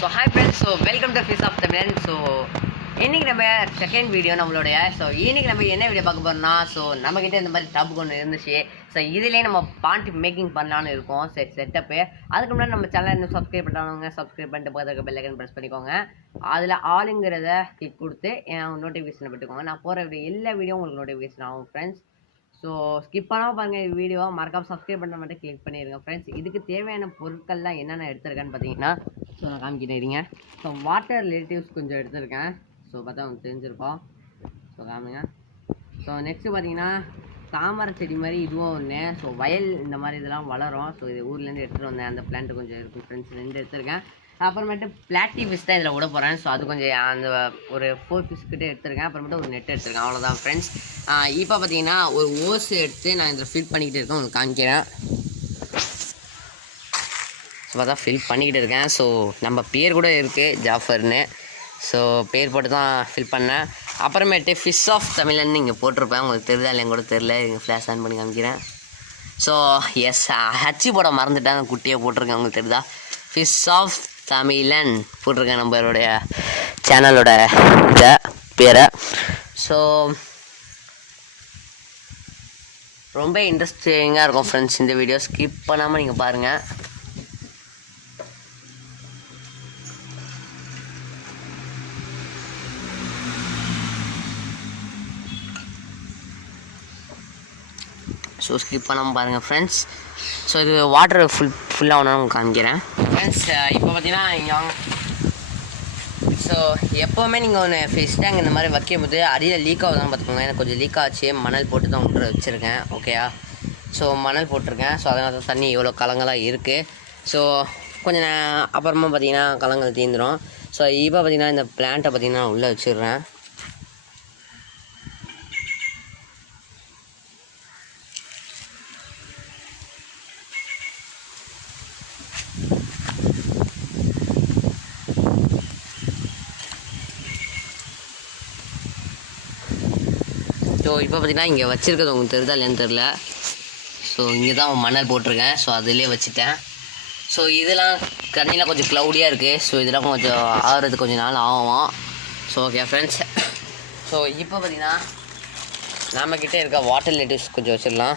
So hi friends, so welcome to Fish of Tamil. So இன்னைக்கு நம்ம second video நம்மளுடைய. So இன்னைக்கு நம்ம என்ன வீடியோ பார்க்க போறோம்னா, ஸோ நம்மக்கிட்ட இந்த மாதிரி டப் ஒன்று இருந்துச்சு. ஸோ இதுலேயே நம்ம பாண்ட் மேக்கிங் பண்ணலான்னு இருக்கோம். செட்டப்பு. அதுக்கு முன்னாடி நம்ம சேனல் இன்னும் சப்ஸ்கிரைப் பண்ணுறவங்க சப்ஸ்கிரைப் பண்ணிட்டு பக்கத்துக்கு பெல் ஐக்கன் ப்ரெஸ் பண்ணிக்கோங்க. அதில் ஆளுங்கிறத கிளிக் கொடுத்து என் நோட்டிஃபிகேஷனை பெற்றுக்கோங்க. நான் போகிற எல்லா வீடியோ உங்களுக்கு நோட்டிஃபிகேஷன் ஆகும் ஃப்ரெண்ட்ஸ். ஸோ ஸ்கிப் பண்ணாமல் பாருங்கள் வீடியோவை மறக்காமல் சப்ஸ்கிரைப் பண்ண மட்டும் கிளிக் பண்ணிடுங்க ஃப்ரெண்ட்ஸ். இதுக்கு தேவையான பொருட்கள்லாம் என்னென்ன எடுத்திருக்கேன்னு பார்த்தீங்கன்னா, ஸோ நான் காமிக்கிட்டேங்க. ஸோ வாட்டர் ரிலேட்டிவ்ஸ் கொஞ்சம் எடுத்திருக்கேன். ஸோ பார்த்தா உங்களுக்கு தெரிஞ்சிருக்கோம். ஸோ காமிங்க. ஸோ நெக்ஸ்ட்டு பார்த்தீங்கன்னா தாமரை செடி மாதிரி இதுவும் ஒன்று. ஸோ வயல் இந்த மாதிரி இதெல்லாம் வளரும். ஸோ இது ஊர்லேருந்து எடுத்துகிட்டு வந்தேன். அந்த பிளான்ட்டு கொஞ்சம் இருக்கும் ஃப்ரெண்ட்ஸ், 2 எடுத்திருக்கேன். அப்புறமேட்டு பிளாட்டி ஃபிஷ் தான் இதில் விட போகிறேன். ஸோ அது கொஞ்சம் அந்த ஒரு 4 ஃபிஷ் கிட்டே எடுத்திருக்கேன். அப்புறமேட்டு ஒரு நெட் எடுத்திருக்கேன். அவ்வளோதான் ஃப்ரெண்ட்ஸ். இப்போ பார்த்தீங்கன்னா ஒரு ஓஸ் எடுத்து நான் இதில் ஃபில் பண்ணிக்கிட்டு இருக்கேன். உங்களுக்கு காமிக்கிறேன். ஸோ பார்த்தா ஃபில் பண்ணிக்கிட்டு இருக்கேன். ஸோ நம்ம பேர் கூட இருக்குது ஜாஃபர்னு. ஸோ பேர் போட்டு தான் ஃபில் பண்ணேன். அப்புறமேட்டு ஃபிஷ் ஆஃப் தமிழன்னு இங்கே போட்டிருப்பேன். உங்களுக்கு தெரியுதா இல்லைன்னு கூட தெரில. இங்கே ஃப்ளாஷ் ஆன் பண்ணி காமிக்கிறேன். ஸோ எஸ், ஹச்சி போட மறந்துட்டேன். குட்டியாக போட்டிருக்கேன். உங்களுக்கு தெரியுதா, ஃபிஷ் ஆஃப் தமிழன் போட்டிருக்கேன் நம்மளுடைய சேனலோட இதை பேரை. ஸோ ரொம்ப இன்ட்ரெஸ்டிங்காக இருக்கும் ஃப்ரெண்ட்ஸ். இந்த வீடியோ ஸ்கிப் பண்ணாமல் நீங்கள் பாருங்கள். ஸோ ஸ்கிப் பண்ணாமல் பாருங்கள் ஃப்ரெண்ட்ஸ். ஸோ இது வாட்டர் ஃபுல்லாக ஒன்று காமிக்கிறேன் ஃப்ரெண்ட்ஸ். இப்போ பார்த்தீங்கன்னா இங்கே வாங்க. ஸோ எப்போவுமே நீங்கள் ஒன்று ஃபிஷ் டேங்க் இந்த மாதிரி வைக்கும்போது அடியில் லீக் ஆகுதான்னு பார்த்துக்கோங்க. எனக்கு கொஞ்சம் லீக் ஆச்சு. மணல் போட்டு தான் உள்ள வச்சுருக்கேன். ஓகேயா. ஸோ மணல் போட்டிருக்கேன். ஸோ அதனால தான் தண்ணி இவ்வளோ கலங்களாக இருக்குது. ஸோ கொஞ்சம் அப்புறமா பார்த்திங்கன்னா கலங்கள் தீந்துடும். ஸோ இப்போ பார்த்திங்கன்னா இந்த பிளான்ட்டை பார்த்திங்கன்னா உள்ளே வச்சிடுறேன். ஸோ இப்போ பார்த்திங்கன்னா இங்கே வச்சுருக்கிறது உங்களுக்கு தெரியுதா இல்லைன்னு தெரில. ஸோ இங்கே தான் மணல் போட்டிருக்கேன். ஸோ அதிலே வச்சுட்டேன். ஸோ இதெல்லாம் தண்ணிலாம் கொஞ்சம் க்ளவுடியாக இருக்குது. ஸோ இதெல்லாம் கொஞ்சம் ஆறுறதுக்கு கொஞ்சம் நாள் ஆகும். So okay friends. ஸோ இப்போ பார்த்திங்கன்னா நம்மக்கிட்டே இருக்க வாட்டர் ரிலேட்டிவ்ஸ் கொஞ்சம் வச்சிடலாம்.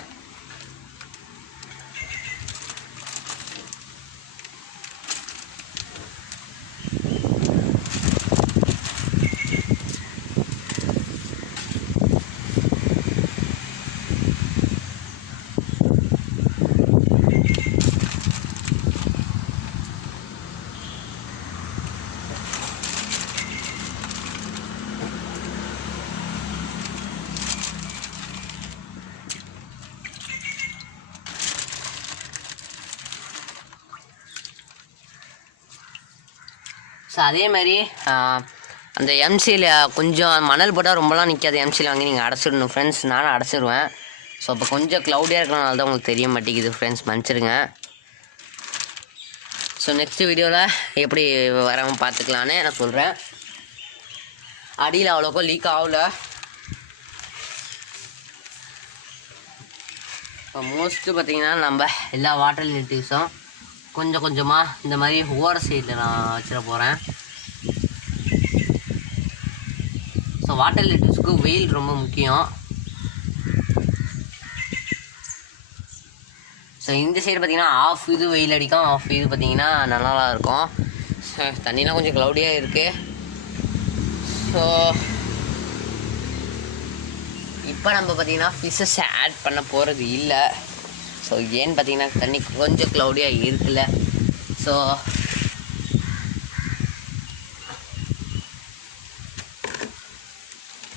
ஸோ அதே மாதிரி அந்த எம்சியில் கொஞ்சம் மணல் போட்டால் ரொம்பலாம் நிற்காது. எம்சியில் வாங்கி நீங்கள் அடைச்சிடணும் ஃப்ரெண்ட்ஸ். நானும் அடைச்சிடுவேன். ஸோ அப்போ கொஞ்சம் க்ளவுடியாக இருக்கிறனால தான் உங்களுக்கு தெரிய மாட்டேங்குது ஃப்ரெண்ட்ஸ், மன்னிச்சிடுங்க. ஸோ நெக்ஸ்ட் வீடியோவில் எப்படி வராமல் பார்த்துக்கலான்னு நான் சொல்கிறேன். அடியில் அவ்வளோக்கோ லீக் ஆகல. இப்போ மோஸ்ட்டு பார்த்திங்கன்னா நம்ம எல்லா வாட்டர் ரிலேட்டிவ்ஸும் கொஞ்சம் கொஞ்சமாக இந்த மாதிரி ஓர சைடில் நான் வச்சிட போகிறேன். ஸோ வாட்டர் ரிலேட்டிவ்ஸ்க்கு வெயில் ரொம்ப முக்கியம். ஸோ இந்த சைடு பார்த்திங்கன்னா ஆஃப் இது வெயில் அடிக்கும், ஆஃப் இது பார்த்திங்கன்னா நல்லா இருக்கும். ஸோ தண்ணிலாம் கொஞ்சம் க்ளவுடியாக இருக்குது. ஸோ இப்போ நம்ம பார்த்திங்கன்னா ஃபிஷ்ஷஸ் ஆட் பண்ண போகிறது இல்லை. ஸோ ஏன்னு பார்த்தீங்கன்னா தண்ணி கொஞ்சம் க்ளவுடியாக இருக்குல்ல. ஸோ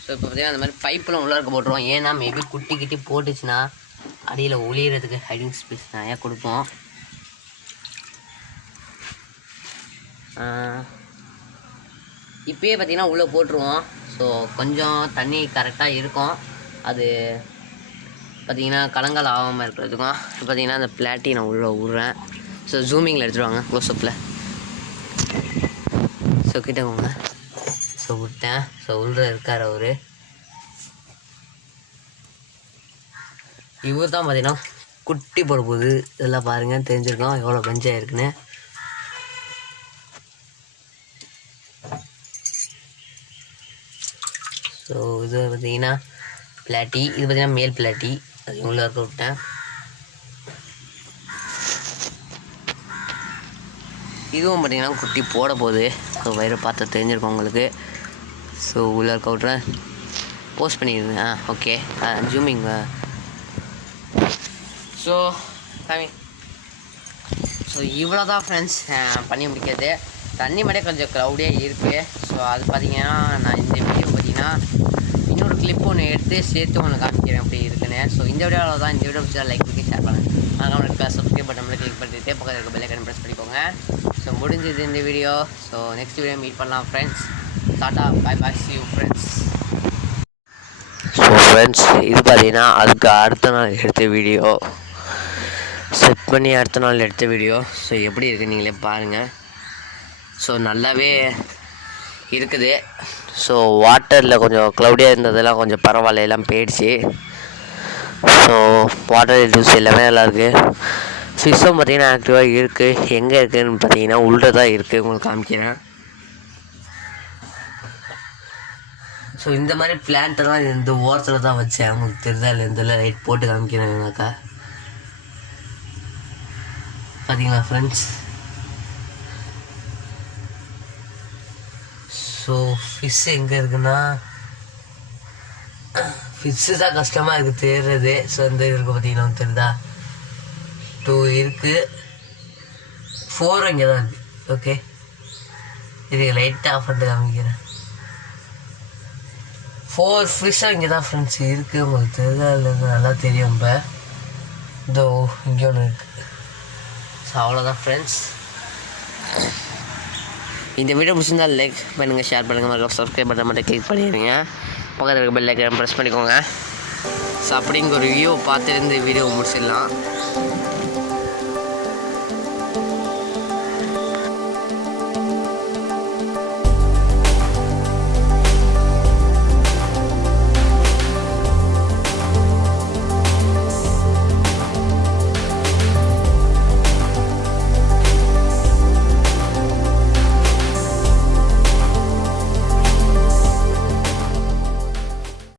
இப்போ பார்த்தீங்கன்னா அந்த மாதிரி பைப்பெலாம் உள்ளே இருக்க போட்டுருவோம். ஏன்னா மேபி குட்டி கிட்டி போட்டுச்சுன்னா அடியில் ஒளியறதுக்கு ஹைடிங் ஸ்பேஸ் நிறையா கொடுப்போம். இப்போயே பார்த்திங்கன்னா உள்ளே போட்டுருவோம். ஸோ கொஞ்சம் தண்ணி கரெக்டாக இருக்கும். அது பார்த்திங்கன்னா கலங்கள் ஆகாமல் இருக்கிறதுக்கும். இப்போ பார்த்திங்கன்னா அந்த பிளாட்டி நான் உள்ளே விட்றேன். ஸோ ஜூமிங்கில் எடுத்துருவாங்க க்ளோஸ்அப்பில். ஸோ கிட்டவங்க. ஸோ விட்டேன். ஸோ உள்ள இருக்கார் அவர். இவர் தான் பார்த்திங்கன்னா குட்டி போட போகுது. இதெல்லாம் பாருங்கள் தெரிஞ்சிருக்கோம் எவ்வளோ பஞ்சாக இருக்குன்னு. ஸோ இது பார்த்தீங்கன்னா பிளாட்டி, இது பார்த்தீங்கன்னா மேல் பிளாட்டி, அது உள்ளே இருக்க விட்டேன். இதுவும் பார்த்தீங்கன்னா குட்டி போட போகுது. ஸோ வயிறு பார்த்து தெரிஞ்சிருக்கோம் உங்களுக்கு. ஸோ உள்ளே இருக்க விட்றேன், போஸ்ட் பண்ணிடுங்க. Okay zooming. ஸோ ஸோ இவ்வளோ தான் ஃப்ரெண்ட்ஸ் பண்ணி முடிக்கிறது. தண்ணி மட்டும் கொஞ்சம் க்ரௌடியாக இருக்குது. ஸோ அது பார்த்தீங்கன்னா நான் இந்த வீடியோ பார்த்தீங்கன்னா இன்னொரு கிளிப் ஒன்று எடுத்து சேர்த்து ஒன்று காமிக்கிறேன் அப்படி இருக்குன்னு. ஸோ இந்த வீடியோ அவ்வளோதான். இந்த வீடியோ பிடிச்சா லைக் பண்ணி ஷேர் பண்ணுங்கள். மறக்காம சப்ஸ்கிரைப் பட்டனில் கிளிக் பண்ணிட்டு பக்கத்தில் இருக்க பெல் ஐக்கான் ப்ரெஸ் பண்ணிக்கோங்க. ஸோ முடிஞ்சது இந்த video. So next video meet பண்ணலாம் friends. Tata bye bye, see you friends. So friends இது பார்த்தீங்கன்னா அதுக்கு அடுத்த நாள் எடுத்த வீடியோ, செட் பண்ணி அடுத்த நாள் எடுத்த வீடியோ. ஸோ எப்படி இருக்குது நீங்களே பாருங்கள். ஸோ நல்லாவே இருக்குது. ஸோ வாட்டரில் கொஞ்சம் க்ளவுடியாக இருந்ததெல்லாம் கொஞ்சம் பரவாயில்ல, எல்லாம் போயிடுச்சு. ஸோ வாட்டர் ரெடியூஸ் எல்லாமே நல்லா இருக்குது. ஃபிஷ்ஷும் பார்த்தீங்கன்னா ஆக்டிவாக இருக்குது. எங்கே இருக்குதுன்னு பார்த்தீங்கன்னா உள்ளே தான் இருக்குது, உங்களுக்கு காமிக்கிறேன். ஸோ இந்த மாதிரி பிளான்ட்டெல்லாம் இந்த ஓரத்தில் தான் வச்சேன், உங்களுக்கு தெரியுதா இல்லை? இந்த லைட் போட்டு காமிக்கிறேன்னாக்கா பார்த்தீங்களா ஃப்ரெண்ட்ஸ்? ஸோ ஃபிஷ் எங்கே இருக்குன்னா, ஃபிஷ்ஷு தான் கஷ்டமாக இருக்குது தேடுறது. ஸோ இந்த இருக்குது பார்த்தீங்கன்னா தெரியுதா, 2 இருக்குது, 4 இங்கே தான் இருக்குது. ஓகே இது லைட்டாக ஆஃப் பண்ணிட்டு காமிக்கிறேன். 4 ஃபிஷ்ஷாக இங்கே தான் ஃப்ரெண்ட்ஸ் இருக்குது, உங்களுக்கு தெரியுதா இல்லைன்னு நல்லா தெரியும். இப்போ இதோ இங்கே ஒன்று இருக்குது. ஸோ அவ்வளோதான் ஃப்ரெண்ட்ஸ். இந்த வீடியோ பிடிச்சிருந்தா லைக் பண்ணுங்கள், ஷேர் பண்ணுங்கள், மறக்காம சப்ஸ்கிரைப் பண்ண மட்டும் கிளிக் பண்ணிடுங்க. பக்கத்தில் இருக்க பெல் ஐக்கான் ப்ரெஸ் பண்ணிக்கோங்க. ஸோ அப்படிங்கிற ஒரு வீடியோ பார்த்துருந்து வீடியோ முடிச்சிடலாம்.